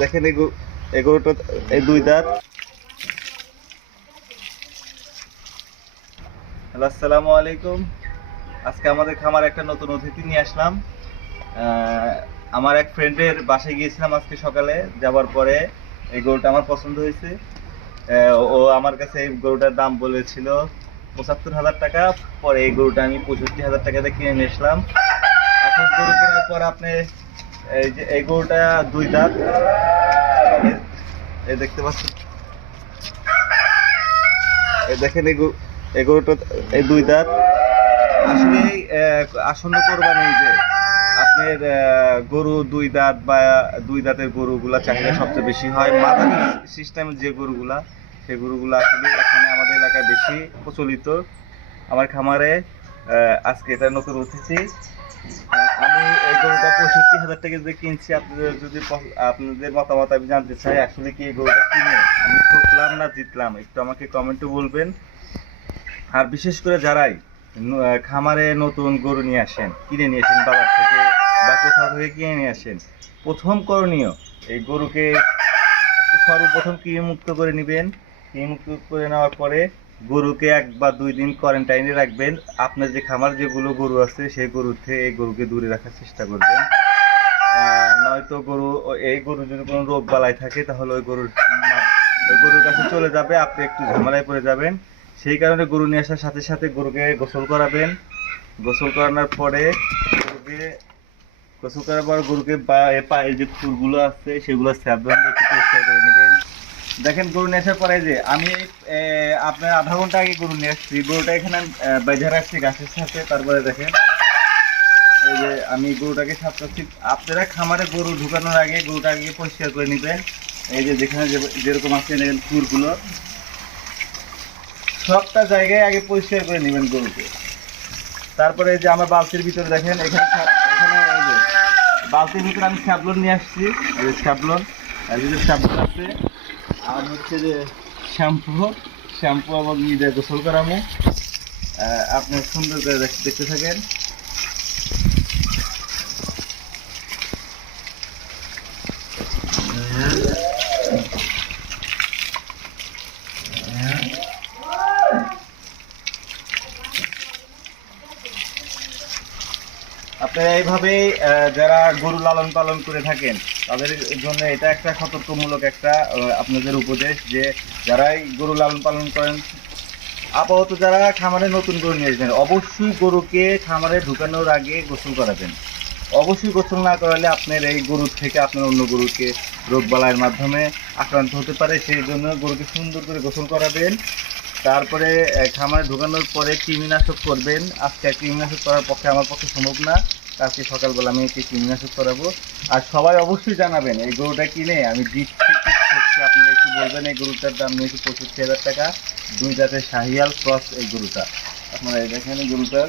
দেখেন এই গরুটা, এই দুই দাঁত। হ্যালো, আসসালামু আলাইকুম। আজকে আমাদের খামার একটা নতুন অতিথি নিয়ে আসলাম। আমার এক ফ্রেন্ডের বাসায় গিয়েছিলাম আজকে সকালে। যাওয়ার পরে এই গরুটা আমার পছন্দ হয়েছে। ও আমার কাছে এই গরুটার দাম বলেছিল ৭৫,০০০ টাকা। পরে এই গরুটা আমি ৬৫,০০০ টাকাতে কিনে নিয়ে আসলাম। এখন গরু কেনার পর আপনি এই গরুটা দুই দাঁত, এই দেখতে পাচ্ছেন। এই দেখেন এই গরুটা, এই দুই দাঁত। আসলে আসন্ন কোরবানি যে আপনার গরু দুই দাঁত বা দুই দাঁতের গরুগুলা চাহিদা সবচেয়ে বেশি হয়। মাদানি সিস্টেমের যে গরুগুলা, সেই গরুগুলা আসলে এখানে আমাদের এলাকায় বেশি প্রচলিত। আমার খামারে আজকে এটা নতুন উঠেছি। আমি এই গরুটা ৬৫,০০০ টাকা দিয়ে কিনছি। আপনাদের মতামত আমি জানতে চাই, আসলে কি এই গরুটা কিনে আমি ঠকলাম না জিতলাম, একটু আমাকে কমেন্টে বলবেন। আর বিশেষ করে যারাই খামারে নতুন গরু নিয়ে আসেন, কিনে নিয়ে আসেন বাজার থেকে বা কোথাও থেকে কিনে নিয়ে আসেন, প্রথম করণীয় এই গরুকে সর্বপ্রথম কৃমিমুক্ত করে নেবেন। কৃমিমুক্ত করে নেওয়ার পরে গরুকে ১ বা ২ দিন কোয়ারেন্টাইনে রাখবেন। আপনার যে খামার যেগুলো গরু আছে সেই গরুর থেকে এই গরুকে দূরে রাখার চেষ্টা করবেন। নয়তো এই গরু যদি কোনো রোগ বালাই থাকে তাহলে ওই গরুর কাছে চলে যাবে, আপনি একটু ঝামেলায় পড়ে যাবেন। সেই কারণে গরু নিয়ে আসার সাথে সাথে গরুকে গোসল করাবেন। গোসল করানোর পরে গরুকে পায়ে যে খুরগুলো আছে সেগুলো স্যাবন একটু পরিষ্কার করে নেবেন। দেখেন গরু নিয়ে আসার পরে যে আমি আপনার আধা ঘন্টা আগে গরু নিয়ে আসছি, গরুটা এখানে বেঁধে রাখছি গাছের সাথে। তারপরে দেখেন এই যে আমি গরুটাকে সাপটাচ্ছি। আপনারা খামারে গরু ঢুকানোর আগে গরুটাকে পরিষ্কার করে নেবেন। এই যে যেখানে যেরকম আছে দেখেন খুরগুলো, সবটা জায়গায় আগে পরিষ্কার করে নেবেন গরুকে। তারপরে যে আমার বালতির ভিতরে দেখেন, এখানে এই যে বালতির ভিতরে আমি স্যাবলন নিয়ে আসছি। এই যে স্যাবলন আছে, আর হচ্ছে যে শ্যাম্পু এবং নিজে গোসল করামো। আপনি সুন্দর করে দেখতে থাকেন। আপনারা এইভাবে যারা গরু লালন পালন করে থাকেন তাদের জন্য এটা একটা সতর্কমূলক একটা আপনাদের উপদেশ, যে যারাই গরু লালন পালন করেন, আপাতত যারা খামারে নতুন গরু নিয়ে আসবেন, অবশ্যই গরুকে খামারে ঢুকানোর আগে গোসল করাবেন। অবশ্যই গোসল না করালে আপনার এই গরুর থেকে আপনার অন্য গরুকে রোগবালাইয়ের মাধ্যমে আক্রান্ত হতে পারে। সেই জন্য গরুকে সুন্দর করে গোসল করাবেন। তারপরে খামারে ঢোকানোর পরে কৃমিনাশক করবেন। আজকে কৃমিনাশক করার পক্ষে আমার পক্ষে সম্ভব না, আজকে সকালবেলা আমি একটি কৃমিনাশক করাবো। আর সবাই অবশ্যই জানাবেন এই গরুটা কিনে আমি দিচ্ছি হচ্ছে, আপনারা একটু বলবেন। এই গরুটার দাম নিয়েছি ৬৫,০০০ টাকা, দুই দাঁতের শাহিয়াল ক্রস এই গরুটা। আপনারা দেখেন এই গরুটার